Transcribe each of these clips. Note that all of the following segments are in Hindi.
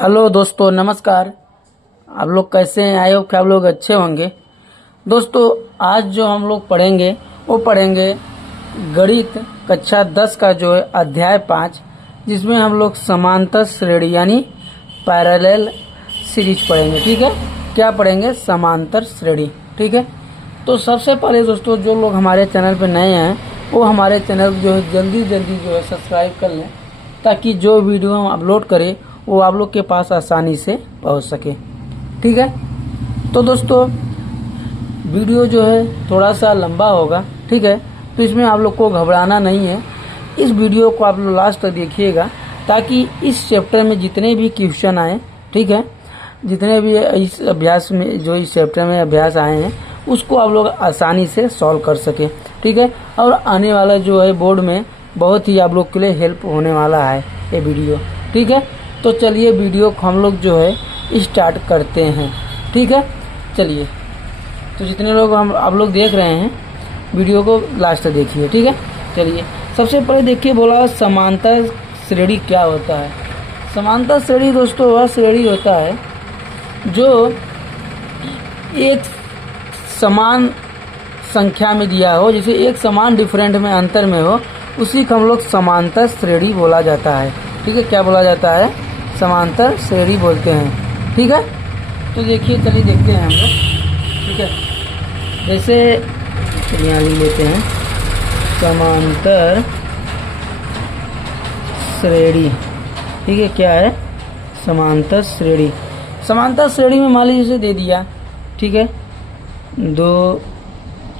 हेलो दोस्तों, नमस्कार। आप लोग कैसे हैं? आई होप कि आप लोग अच्छे होंगे। दोस्तों, आज जो हम लोग पढ़ेंगे वो पढ़ेंगे गणित कक्षा 10 का जो है अध्याय 5, जिसमें हम लोग समांतर श्रेणी यानी पैरेलल सीरीज पढ़ेंगे। ठीक है, क्या पढ़ेंगे? समांतर श्रेणी। ठीक है, तो सबसे पहले दोस्तों जो लोग हमारे चैनल पर नए हैं वो हमारे चैनल जो है जल्दी जो है सब्सक्राइब कर लें, ताकि जो वीडियो हम अपलोड करें वो आप लोग के पास आसानी से पहुंच सके। ठीक है, तो दोस्तों वीडियो जो है थोड़ा सा लंबा होगा। ठीक है, तो इसमें आप लोग को घबराना नहीं है। इस वीडियो को आप लोग लास्ट तक देखिएगा, ताकि इस चैप्टर में जितने भी क्वेश्चन आए, ठीक है, जितने भी इस अभ्यास में जो इस चैप्टर में अभ्यास आए हैं उसको आप लोग आसानी से सॉल्व कर सके। ठीक है, और आने वाला जो है बोर्ड में बहुत ही आप लोग के लिए हेल्प होने वाला है ये वीडियो। ठीक है, तो चलिए वीडियो को हम लोग जो है स्टार्ट करते हैं। ठीक है, चलिए। तो जितने लोग आप लोग देख रहे हैं वीडियो को लास्ट तक देखिए। ठीक है, चलिए। सबसे पहले देखिए, बोला समांतर श्रेणी क्या होता है। समांतर श्रेणी दोस्तों वह श्रेणी होता है जो एक समान संख्या में दिया हो, जैसे एक समान डिफरेंट में अंतर में हो, उसी को हम लोग समांतर श्रेणी बोला जाता है। ठीक है, क्या बोला जाता है? समांतर श्रेणी बोलते हैं। ठीक है, तो देखिए, चलिए देखते हैं हम लोग। ठीक है, जैसे यहाँ लिख लेते हैं समांतर श्रेणी। ठीक है, क्या है? समांतर श्रेणी। समांतर श्रेणी में मान लीजिए जैसे दे दिया, ठीक है, 2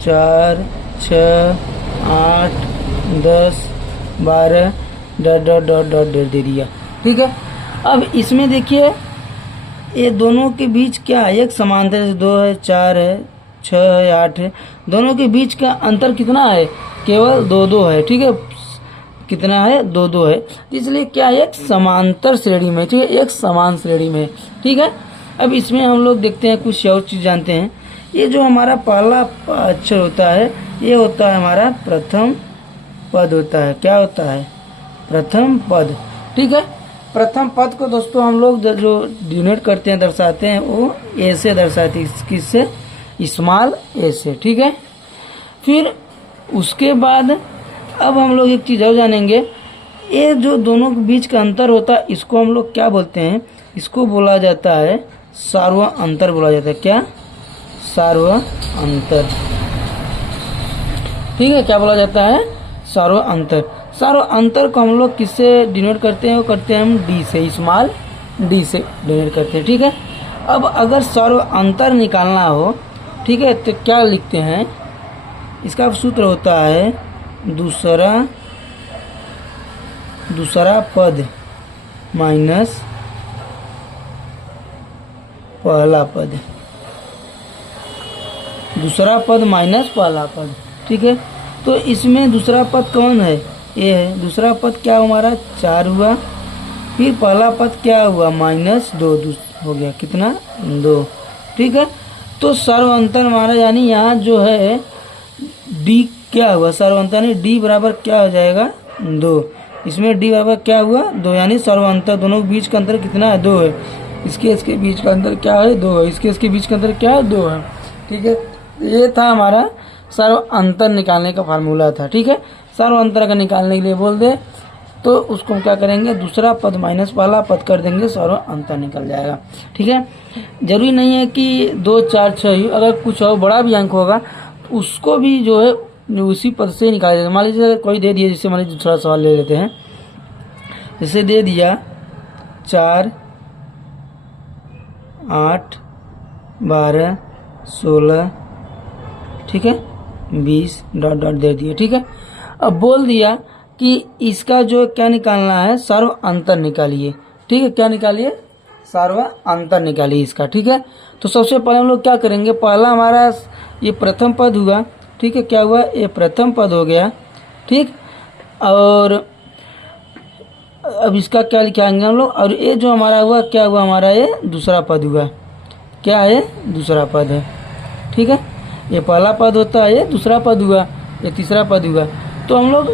4 6 8 10 12 डॉट डॉट डॉट डॉट दे दिया। ठीक है, अब इसमें देखिए ये दोनों के बीच क्या है? एक समांतर है, 2 है, 4 है, 6 है, 8 है। दोनों के बीच का अंतर कितना है? केवल 2 है। ठीक है, कितना है? 2 है। इसलिए क्या है? एक समांतर श्रेणी में। ठीक है, एक समान श्रेणी में। ठीक है, अब इसमें हम लोग देखते हैं कुछ और चीज जानते हैं। ये जो हमारा पहला अक्षर होता है ये होता है हमारा प्रथम पद होता है। क्या होता है? प्रथम पद। ठीक है, प्रथम पद को दोस्तों हम लोग जो डिनोट करते हैं, दर्शाते हैं, वो ए से दर्शाते हैं। किससे? स्मॉल ए से। ठीक है, फिर उसके बाद अब हम लोग एक चीज और जानेंगे। ये जो दोनों के बीच का अंतर होता है इसको हम लोग क्या बोलते हैं? इसको बोला जाता है सार्व अंतर बोला जाता है। क्या? सार्व अंतर। ठीक है, क्या बोला जाता है? सार्व अंतर। सार्व अंतर को हम लोग किससे डिनोट करते हैं? वो करते हैं हम डी से, स्मॉल डी से डिनोट करते हैं। ठीक है, अब अगर सार्व अंतर निकालना हो, ठीक है, तो क्या लिखते हैं? इसका सूत्र होता है दूसरा पद माइनस पहला पद। दूसरा पद माइनस पहला पद। ठीक है, तो इसमें दूसरा पद कौन है? ये है। दूसरा पद क्या हमारा? 4 हुआ। फिर पहला पद क्या हुआ? -2 हो गया। कितना? 2। ठीक है, तो सर्व अंतर हमारा यानी यहाँ जो है डी क्या हुआ? सर्व अंतर नहीं, डी बराबर क्या हो जाएगा? 2। इसमें डी बराबर क्या हुआ? 2, यानी सर्व अंतर दोनों के बीच का अंतर कितना है? 2 है। इसके बीच का अंतर क्या है? 2 है। इसके बीच का अंतर क्या है? 2 है। ठीक है, ये था हमारा सर्व अंतर निकालने का फार्मूला था। ठीक है, सर्व अंतर का निकालने के लिए बोल दे तो उसको हम क्या करेंगे? दूसरा पद माइनस पहला पद कर देंगे, सर्व अंतर निकल जाएगा। ठीक है, जरूरी नहीं है कि 2 4 6 ही, अगर कुछ और बड़ा भी अंक होगा उसको भी जो है उसी पद से निकाल देते। मान लीजिए कोई दे दिया, जिससे मान लीजिए दूसरा सवाल ले लेते हैं। जैसे दे दिया 4 8 12 16, ठीक है, 20 डॉट डॉट दे दिए। ठीक है, अब बोल दिया कि इसका जो क्या निकालना है? सर्व अंतर निकालिए। ठीक है, क्या निकालिए? सर्व अंतर निकालिए इसका। ठीक है, तो सबसे पहले हम लोग क्या करेंगे? पहला हमारा ये प्रथम पद हुआ। ठीक है, क्या हुआ? ये प्रथम पद हो गया। ठीक, और अब इसका क्या लिखाएंगे हम लोग? और ये जो हमारा हुआ क्या हुआ? हमारा ये दूसरा पद हुआ। क्या है? दूसरा पद है। ठीक है, ये पहला पद होता है, ये दूसरा पद हुआ, ये तीसरा पद हुआ। तो हम लोग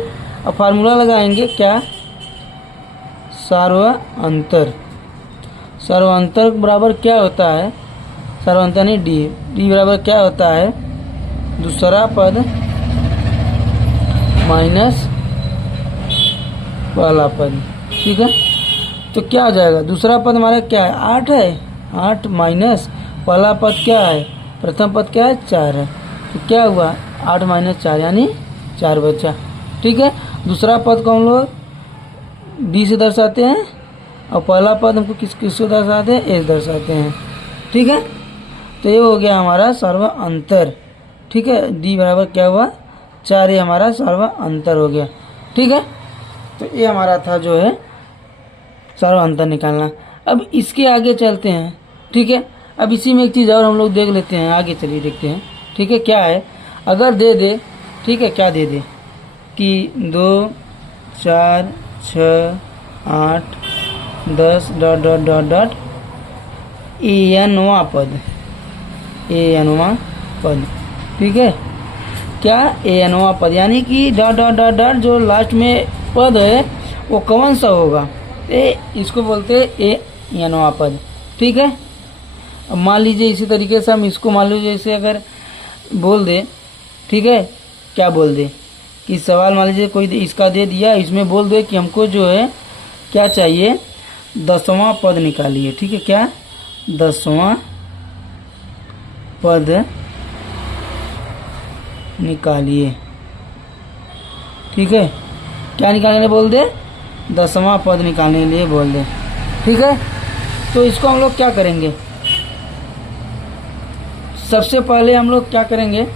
फार्मूला लगाएंगे क्या? सार्व अंतर। सर्वांतर बराबर क्या होता है, सर्वांतर नहीं डी बराबर क्या होता है, दूसरा पद माइनस पहला पद। ठीक है, तो क्या हो जाएगा, दूसरा पद हमारा क्या है 8 है, 8 माइनस पहला पद क्या है, प्रथम पद क्या है 4 है, तो क्या हुआ 8 माइनस 4 यानी 4 बचा। ठीक है, दूसरा पद को हम लोग डी से दर्शाते हैं और पहला पद हमको किसको दर्शाते हैं, ए दर्शाते हैं। ठीक है, तो ये हो गया हमारा सर्वांतर। ठीक है, डी बराबर क्या हुआ 4, ये हमारा सर्वांतर हो गया। ठीक है, तो ये हमारा था जो है सर्वांतर निकालना। अब इसके आगे चलते हैं। ठीक है, अब इसी में एक चीज़ और हम लोग देख लेते हैं, आगे चलिए देखते हैं। ठीक है, क्या है, अगर दे दे, ठीक है क्या दे दे कि 2 4 6 8 10 डॉट डॉट डॉट डॉट एनवां पद, एनवां पद। ठीक है, क्या एनवां पद, यानी कि डॉट डॉट डॉट डॉट जो लास्ट में पद है वो कौन सा होगा, इसको बोलते हैं एनवां पद। ठीक है, अब मान लीजिए इसी तरीके से हम इसको मान लीजिए जैसे अगर बोल दे, ठीक है क्या बोल दे कि सवाल मान लीजिए कोई इसका दे दिया, इसमें बोल दे कि हमको जो है क्या चाहिए 10वां पद निकालिए। ठीक है, क्या 10वां पद निकालिए। ठीक है, क्या निकालने के लिए बोल दे, 10वां पद निकालने के लिए बोल दे। ठीक है, तो इसको हम लोग क्या करेंगे, सबसे पहले हम लोग क्या करेंगे,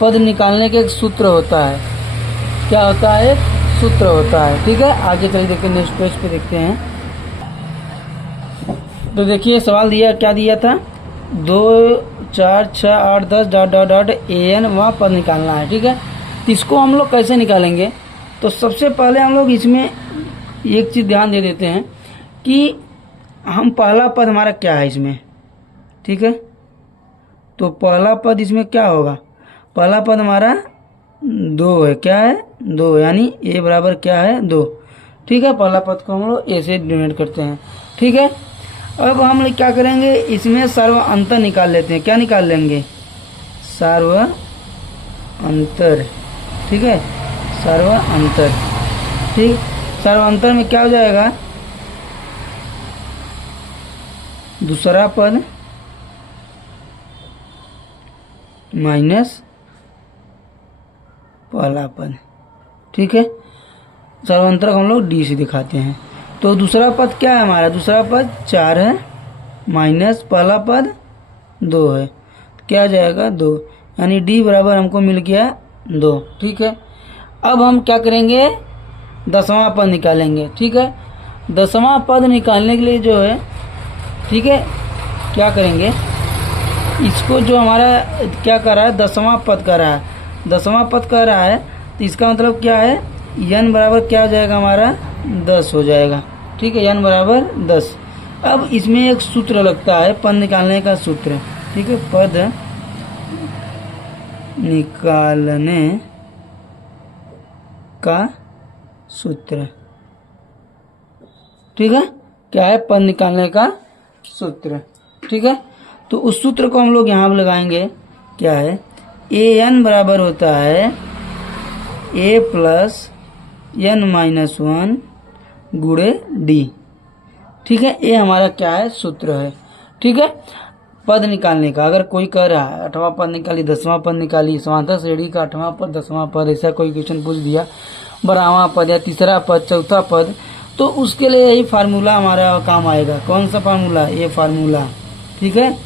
पद निकालने का एक सूत्र होता है, क्या होता है, एक सूत्र होता है। ठीक है, आगे चलिए देखते हैं, नेक्स्ट पेज पे देखते हैं। तो देखिए सवाल दिया, क्या दिया था 2 4 6 8 10 डॉट डॉट डॉट एन वहाँ पद निकालना है। ठीक है, इसको हम लोग कैसे निकालेंगे, तो सबसे पहले हम लोग इसमें एक चीज़ ध्यान दे देते हैं कि हम पहला पद हमारा क्या है इसमें। ठीक है, तो पहला पद इसमें क्या होगा, पहला पद हमारा 2 है, क्या है 2, यानी ए बराबर क्या है 2। ठीक है, पहला पद को हम लोग ए से डिनोट करते हैं। ठीक है, अब हम लोग क्या करेंगे, इसमें सर्वांतर निकाल लेते हैं। क्या निकाल लेंगे, सर्वांतर। ठीक है, सर्वांतर। ठीक, सर्वांतर में क्या हो जाएगा, दूसरा पद माइनस पहला पद। ठीक है, सर्वांतर को हम लोग डी से दिखाते हैं। तो दूसरा पद क्या है हमारा, दूसरा पद 4 है माइनस पहला पद 2 है, क्या आ जाएगा 2, यानी डी बराबर हमको मिल गया 2। ठीक है, अब हम क्या करेंगे, 10वां पद निकालेंगे। ठीक है, 10वां पद निकालने के लिए जो है, ठीक है क्या करेंगे, इसको जो हमारा क्या कर रहा है 10वां पद कर रहा है, 10वां पद कर रहा है, तो इसका मतलब क्या है, n बराबर क्या हो जाएगा हमारा 10 हो जाएगा। ठीक है, n बराबर 10। अब इसमें एक सूत्र लगता है पद निकालने का सूत्र। ठीक है, पद निकालने का सूत्र। ठीक है, क्या है, पद निकालने का सूत्र। ठीक है, तो उस सूत्र को हम लोग यहाँ लगाएंगे, क्या है, ए एन बराबर होता है ए प्लस n माइनस 1 गुणे डी। ठीक है, ये हमारा क्या है, सूत्र है। ठीक है, पद निकालने का, अगर कोई कह रहा है 8वां पद निकाली 10वां पद निकाली, समांतर श्रेणी का 8वां पद 10वां पद, ऐसा कोई क्वेश्चन पूछ दिया, 12वां पद या तीसरा पद चौथा पद, तो उसके लिए यही फार्मूला हमारा काम आएगा। कौन सा फार्मूला, ये फार्मूला। ठीक है,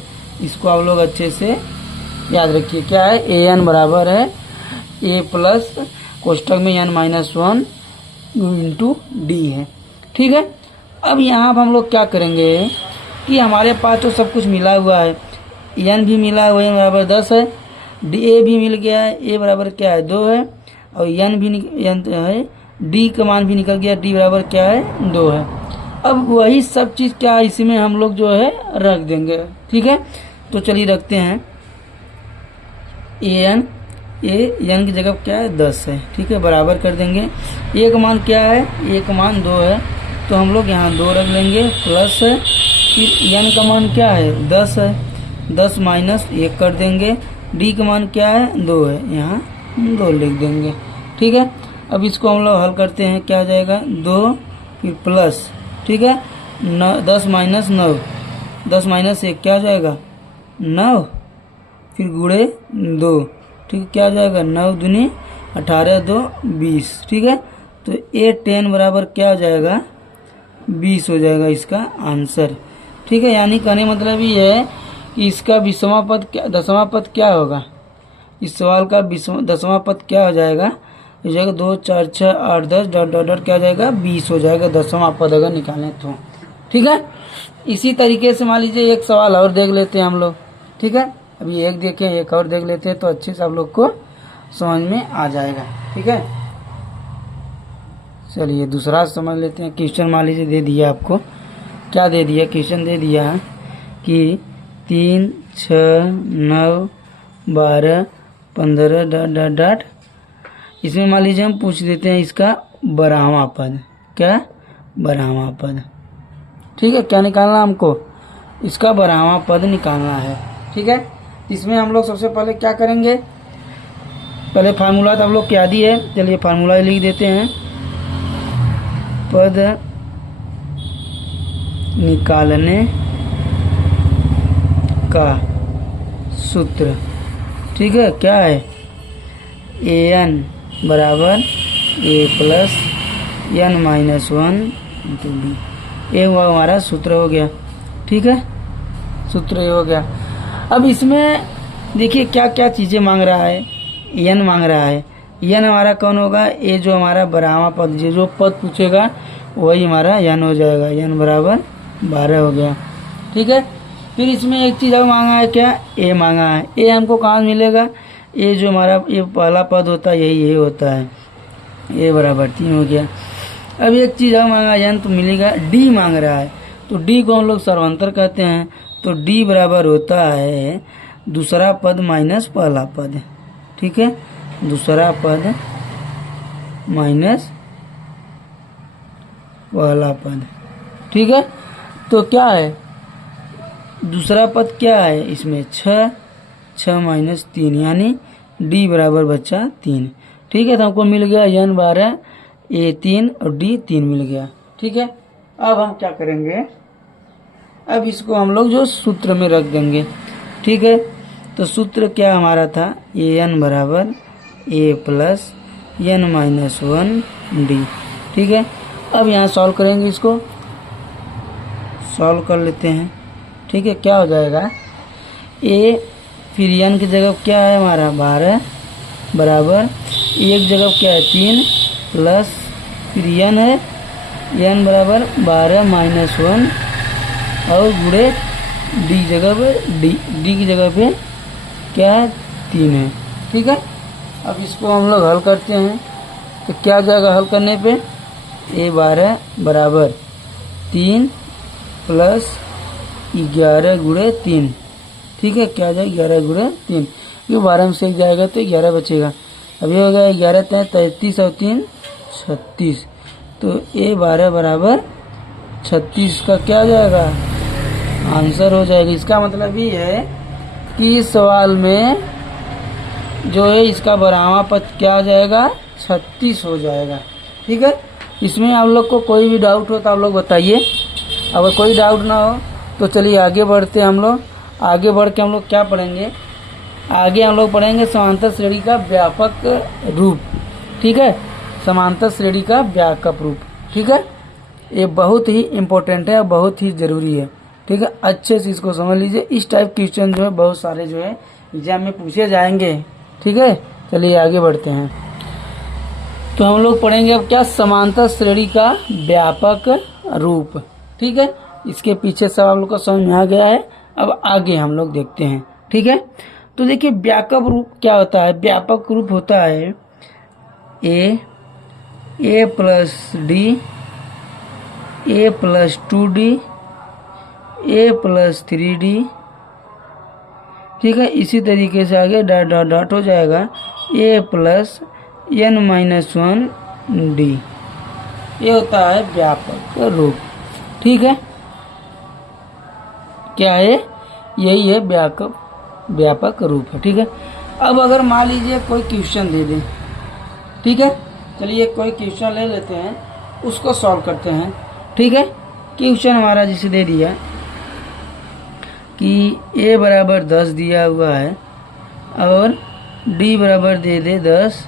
इसको आप लोग अच्छे से याद रखिए, क्या है, ए एन बराबर है ए प्लस कोष्टक में n माइनस 1 इंटू डी है। ठीक है, अब यहाँ पर हम लोग क्या करेंगे कि हमारे पास तो सब कुछ मिला हुआ है, n भी मिला हुआ है बराबर 10 है, डी ए भी मिल गया है, ए बराबर क्या है 2 है, और n भी n है, डी का मान भी निकल गया, डी बराबर क्या है 2 है। अब वही सब चीज़ क्या इसमें हम लोग जो है रख देंगे। ठीक है, तो चलिए रखते हैं एन की जगह क्या है 10 है। ठीक है, बराबर कर देंगे, ए का मान क्या है, ए का मान 2 है, तो हम लोग यहाँ 2 रख लेंगे प्लस, फिर n का मान क्या है 10 है, 10 माइनस 1 कर देंगे, d का मान क्या है 2 है, यहाँ 2 लिख देंगे। ठीक है, अब इसको हम लोग हल करते हैं, क्या आ जाएगा 2 फिर प्लस, ठीक है 10 माइनस 9, 10 माइनस 1 क्या आ जाएगा 9, फिर गुणे 2, ठीक है क्या आ जाएगा 9 दूनी 18 2 20, ठीक है। तो A10 बराबर क्या हो जाएगा 20 हो जाएगा इसका आंसर। ठीक है, यानी कहने मतलब ये है कि इसका 20वां पद क्या, 10वां पद क्या होगा, इस सवाल का 10वां पद क्या हो जाएगा, हो जाएगा 2 4 6 8 10 डॉट डॉट डॉट क्या हो जाएगा 20 हो जाएगा 10वां पद अगर निकालें तो। ठीक है, इसी तरीके से मान लीजिए एक सवाल और देख लेते हैं हम लोग। ठीक है, अभी एक देखें, एक और देख लेते हैं तो अच्छे से आप लोग को समझ में आ जाएगा। ठीक है, चलिए दूसरा समझ लेते हैं। क्वेश्चन मान लीजिए दे दिया आपको, क्या दे दिया, क्वेश्चन दे दिया कि 3 6 9 12 15 डॉट डॉट डॉट, इसमें मान लीजिए हम पूछ देते हैं इसका 12वां पद, क्या 12वां पद। ठीक है, क्या निकालना हमको, इसका 12वां पद निकालना है। ठीक है, इसमें हम लोग सबसे पहले क्या करेंगे, पहले फार्मूला तो आप लोग क्या दी है, चलिए फार्मूला लिख देते हैं, पद निकालने का सूत्र। ठीक है, क्या है an बराबर a plus n minus 1 into B, ये हमारा सूत्र हो गया। ठीक है, सूत्र ये हो गया। अब इसमें देखिए क्या क्या चीज़ें मांग रहा है, n मांग रहा है, n हमारा कौन होगा, ये जो हमारा 12वां पद, जो पद पूछेगा वही हमारा n हो जाएगा, n बराबर 12 हो गया। ठीक है, फिर इसमें एक चीज़ और मांगा है, क्या a मांगा है, a हमको कहाँ मिलेगा, ये जो हमारा ये पहला पद होता है यही होता है, a बराबर 3 हो गया। अब एक चीज़ और मांगा n तो मिलेगा, d मांग रहा है, तो d को हम लोग सर्वांतर कहते हैं, तो d बराबर होता है दूसरा पद माइनस पहला पद। ठीक है, दूसरा पद माइनस पहला पद। ठीक है, तो क्या है दूसरा पद क्या है इसमें 6 माइनस 3 यानी d बराबर बच्चा 3। ठीक है, तो हमको मिल गया n 12 a 3 और d 3 मिल गया। ठीक है, अब हम क्या करेंगे, अब इसको हम लोग जो सूत्र में रख देंगे। ठीक है, तो सूत्र क्या हमारा था, an बराबर a plus n minus 1 d। ठीक है, अब यहाँ सॉल्व करेंगे, इसको सॉल्व कर लेते हैं। ठीक है, क्या हो जाएगा a, फिर n की जगह क्या है हमारा 12 बराबर एक जगह क्या है 3 प्लस फिर n है, n बराबर 12 माइनस 1 और गुणे d जगह पे d की जगह पे क्या है 3 है। ठीक है, अब इसको हम लोग हल करते हैं, तो क्या आ जाएगा हल करने पे, a 12 बराबर 3 प्लस 11 गुणे 3। ठीक है, क्या आ जाएगा 11 गुणे 3, ये 12 में से एक जाएगा तो 11 बचेगा। अब ये हो गया 11 33 और 3 36, तो a 12 बराबर 36 का क्या आ जाएगा आंसर हो जाएगा। इसका मतलब ये है कि इस सवाल में जो है इसका 12वां पद क्या आ जाएगा 36 हो जाएगा। ठीक है, इसमें आप लोग को कोई भी डाउट हो तो आप लोग बताइए, अगर कोई डाउट ना हो तो चलिए आगे बढ़ते हैं। हम लोग आगे बढ़ के हम लोग क्या पढ़ेंगे, आगे हम लोग पढ़ेंगे समांतर श्रेणी का व्यापक रूप। ठीक है, समांतर श्रेणी का व्यापक रूप। ठीक है, ये बहुत ही इम्पोर्टेंट है, बहुत ही ज़रूरी है। ठीक है, अच्छे से इसको समझ लीजिए, इस टाइप क्वेश्चन जो है बहुत सारे जो है एग्जाम में पूछे जाएंगे। ठीक है, चलिए आगे बढ़ते हैं। तो हम लोग पढ़ेंगे अब क्या, समांतर श्रेणी का व्यापक रूप। ठीक है, इसके पीछे सब आप लोग को समझ में आ गया है, अब आगे हम लोग देखते हैं। ठीक है, तो देखिए व्यापक रूप क्या होता है, व्यापक रूप होता है a plus D, a plus 2d, a plus 3d। ठीक है, इसी तरीके से आगे डॉट डॉट डॉट हो जाएगा a plus n minus 1 d। ये होता है व्यापक रूप। ठीक है, क्या है, यही है व्यापक रूप है। ठीक है, अब अगर मान लीजिए कोई क्वेश्चन दे दे, ठीक है, चलिए कोई क्वेश्चन ले लेते हैं, उसको सॉल्व करते हैं। ठीक है, क्वेश्चन हमारा जिसे दे दिया कि a बराबर 10 दिया हुआ है और d बराबर दे दे 10।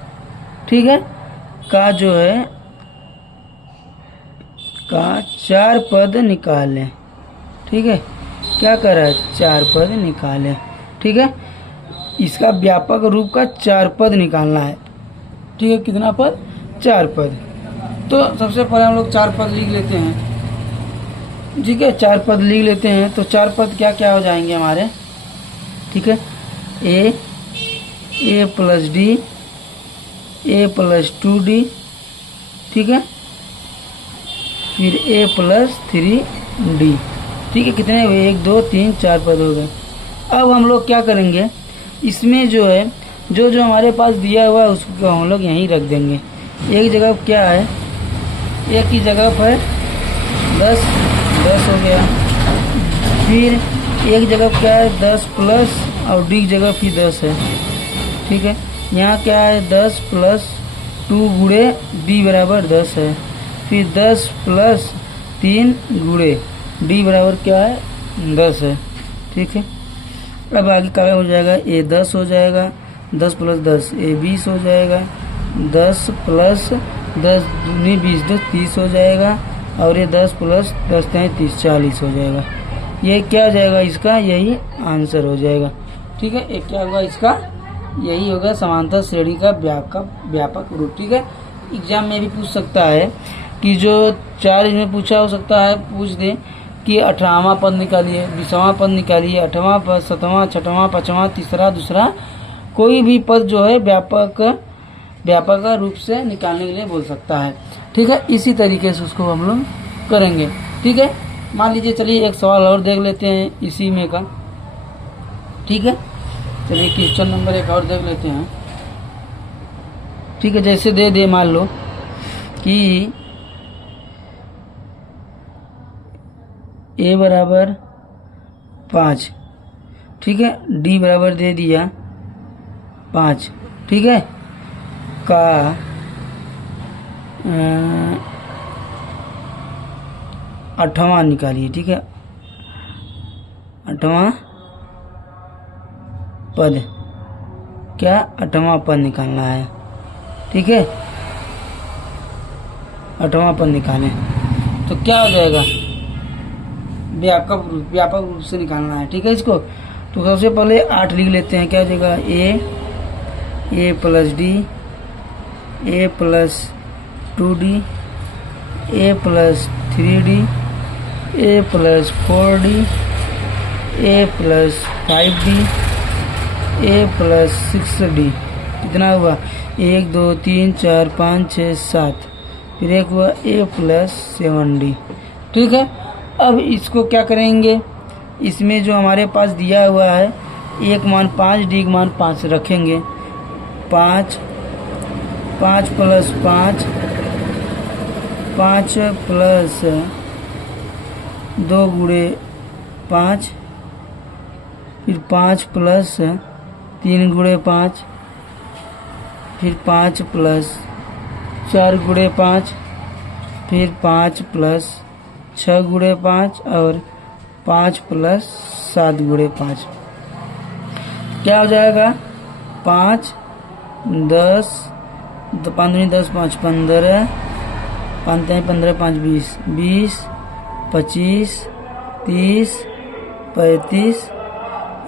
ठीक है, का जो है का 4 पद निकालें। ठीक है, क्या कर रहा है, 4 पद निकालें। ठीक है, इसका व्यापक रूप का 4 पद निकालना है। ठीक है, कितना पद, 4 पद। तो सबसे पहले हम लोग 4 पद लिख लेते हैं। ठीक है, 4 पद लिख लेते हैं। तो 4 पद क्या क्या हो जाएंगे हमारे। ठीक है, a plus D, a plus 2d, ठीक है, फिर a प्लस 3d। ठीक है, कितने हुए, 1 2 3 4 पद हो गए। अब हम लोग क्या करेंगे, इसमें जो है जो हमारे पास दिया हुआ है उसको हम लोग यहीं रख देंगे। एक जगह क्या है, एक की जगह पर 10 हो गया। फिर एक जगह क्या है 10 प्लस और डी की जगह फिर 10 है। ठीक है, यहाँ क्या है 10 प्लस 2 गुणे डी बराबर 10 है। फिर 10 प्लस 3 गुणे डी बराबर क्या है 10 है। ठीक है, अब आगे क्या हो जाएगा, ए 10 हो जाएगा, 10 प्लस 10 ए 20 हो जाएगा, 10 प्लस 10 दूनी 20 10 30 हो जाएगा, और ये 10 प्लस 10 30 40 हो जाएगा। ये क्या हो जाएगा, इसका यही आंसर हो जाएगा। ठीक है, एक क्या होगा इसका, यही होगा समांतर श्रेणी का व्यापक रूप। ठीक है, एग्जाम में भी पूछ सकता है कि जो 4 इसमें पूछा हो सकता है, पूछ दे कि 18वां पद निकालिए, 20वां पद निकालिए, 8वां पद, 7वां, 6वां, 5वां, तीसरा, दूसरा, कोई भी पद जो है व्यापक रूप से निकालने के लिए बोल सकता है। ठीक है, इसी तरीके से उसको हम लोग करेंगे। ठीक है, मान लीजिए, चलिए एक सवाल और देख लेते हैं इसी में का। ठीक है, चलिए क्वेश्चन नंबर 1 और देख लेते हैं। ठीक है, जैसे दे मान लो कि a बराबर 5, ठीक है, d बराबर दे दिया 5। ठीक है, का 8वां निकालिए। ठीक है, 8वां पद, क्या 8वां पद निकालना है। ठीक है, 8वां पद निकालें तो क्या हो जाएगा, व्यापक रूप से निकालना है। ठीक है, इसको तो सबसे पहले 8 लिख लेते हैं। क्या हो जाएगा, a plus D, a plus 2d, a plus 3d, a plus 4d, a plus 5d, a plus 6d। कितना हुआ, 1 2 3 4 5 6 7, फिर एक हुआ a प्लस 7d। ठीक है, अब इसको क्या करेंगे, इसमें जो हमारे पास दिया हुआ है a का मान 5, d का मान 5 रखेंगे। 5 प्लस 5 प्लस 2 गुणे 5, फिर 5 प्लस 3 गुणे 5, फिर 5 प्लस 4 गुणे 5, फिर 5 प्लस 6 गुणे 5 और 5 प्लस 7 गुणे 5। क्या हो जाएगा, 5 10 5 10 5 15 5 15 5 20 20 25 30 35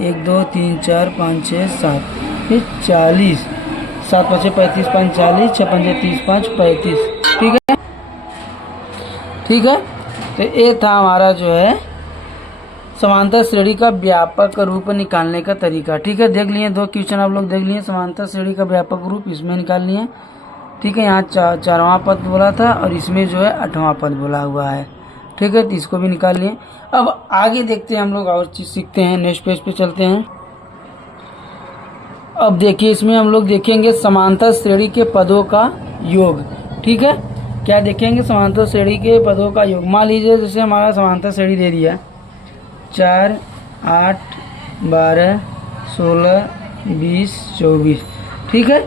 1 2 3 4 5 6 7, फिर 40, 7 5 35 5 40, 6 5 30 5 35। ठीक है, ठीक है, तो ये था हमारा जो है समांतर श्रेणी का व्यापक रूप निकालने का तरीका। ठीक है, देख लिए 2 क्वेश्चन आप लोग देख लिए, समांतर श्रेणी का व्यापक रूप इसमें निकाल लिए। ठीक है, यहाँ 4वां पद बोला था और इसमें जो है 8वां पद बोला हुआ है। ठीक है, तो इसको भी निकाल लिए। अब आगे देखते हैं हम लोग, और चीज सीखते हैं, नेक्स्ट पेज पे चलते हैं। अब देखिए, इसमें हम लोग देखेंगे समांतर श्रेणी के पदों का योग। ठीक है, क्या देखेंगे, समांतर श्रेणी के पदों का योग। मान लीजिए जैसे हमारा समांतर श्रेणी दे दिया 4, 8, 12, 16, 20, 24, ठीक है।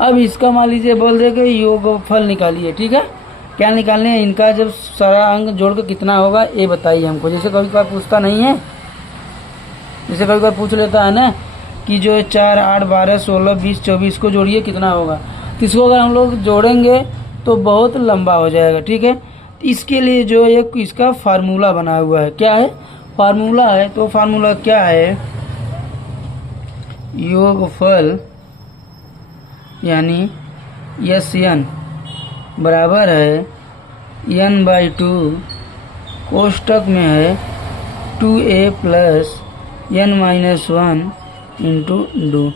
अब इसका मान लीजिए बोल दे कि योगफल निकालिए, ठीक है। क्या निकालने हैं, इनका जब सारा अंक जोड़ के कितना होगा ये बताइए हमको। जैसे कभी कभार पूछता नहीं है, जैसे कभी कभार पूछ लेता है ना कि जो 4, 8, 12, 16, 20, 24 को जोड़िए कितना होगा। तो इसको अगर हम लोग जोड़ेंगे तो बहुत लंबा हो जाएगा, ठीक है। तो इसके लिए जो एक इसका फार्मूला बना हुआ है, क्या है, फार्मूला है। तो फार्मूला क्या है, योगफल यानी SN बराबर है n/2 कोष्टक में है 2a plus n-1 into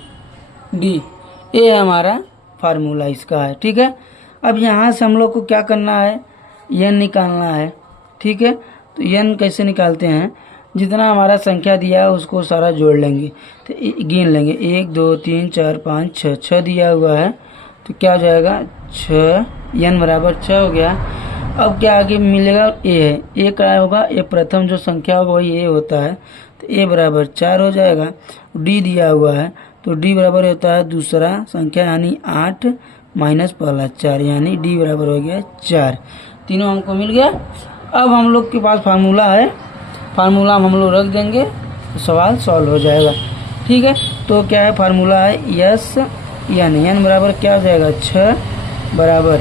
d। ये हमारा फार्मूला इसका है, ठीक है। अब यहाँ से हम लोग को क्या करना है, n निकालना है, ठीक है। तो n कैसे निकालते हैं, जितना हमारा संख्या दिया है उसको सारा जोड़ लेंगे, तो गिन लेंगे 1 2 3 4 5 6, 6 दिया हुआ है तो क्या हो जाएगा 6, n बराबर 6 हो गया। अब क्या आगे मिलेगा, a है, a क्या होगा, a प्रथम जो संख्या होगा वही a होता है, तो a बराबर 4 हो जाएगा। d दिया हुआ है तो d बराबर होता है दूसरा संख्या यानी 8 माइनस पहला 4, यानी d बराबर हो गया 4। तीनों हमको मिल गया। अब हम लोग के पास फार्मूला है, फार्मूला हम लोग रख देंगे तो सवाल सॉल्व हो जाएगा, ठीक है। तो क्या है, फार्मूला है n बराबर क्या हो जाएगा 6 बराबर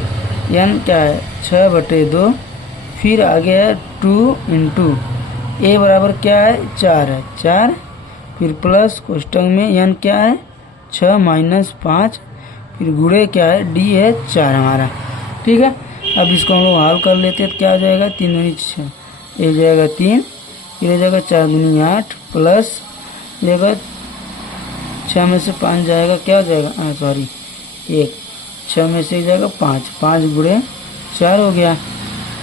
n क्या है 6/2, फिर आगे है 2 इंटू a बराबर क्या है 4 है 4, फिर प्लस कोष्टक में n क्या है 6 माइनस 5, फिर गुणे क्या है d है 4 हमारा, ठीक है। अब इसको हम लोग हल कर लेते हैं तो क्या हो जाएगा 3 दूनी 6, ये जाएगा 3, फिर हो जाएगा 4 दूनी 8 प्लस जाएगा 6 में से 5 जाएगा, क्या हो जाएगा 1, 6 में से जाएगा 5, 5 गुणे 4 हो गया,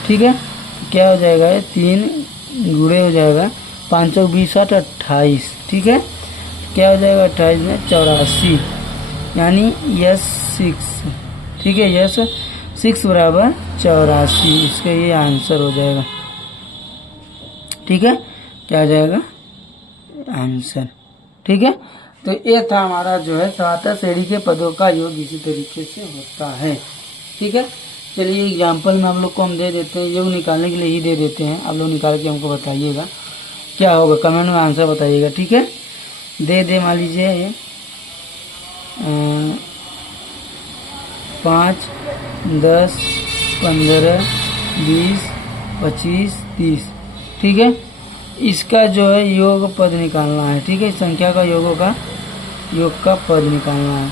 ठीक है। क्या हो जाएगा 3 गुणे हो जाएगा 5 और 20 28, ठीक है। क्या हो जाएगा 28 में 84, यानी S6, ठीक है, S6 बराबर 84, इसका ये आंसर हो जाएगा, ठीक है। क्या हो जाएगा आंसर, ठीक है। तो ये था हमारा जो है समांतर श्रेणी के पदों का योग इसी तरीके से होता है, ठीक है। चलिए एग्जाम्पल में आप लोग को हम दे देते हैं, योग निकालने के लिए ही दे देते हैं, आप लोग निकाल के हमको बताइएगा क्या होगा, कमेंट में आंसर बताइएगा, ठीक है। दे मान लीजिए 5, 10, 15, 20, 25, 30, ठीक है। इसका जो है योग पद निकालना है, ठीक है। संख्या का योग का पद निकालना है,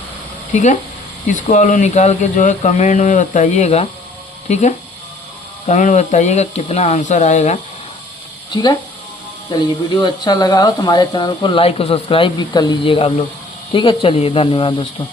ठीक है। इसको आप लोग निकाल के जो है कमेंट में बताइएगा, ठीक है। कमेंट में बताइएगा कितना आंसर आएगा, ठीक है। चलिए वीडियो अच्छा लगा हो तो हमारे चैनल को लाइक और सब्सक्राइब भी कर लीजिएगा आप लोग, ठीक है। चलिए धन्यवाद दोस्तों।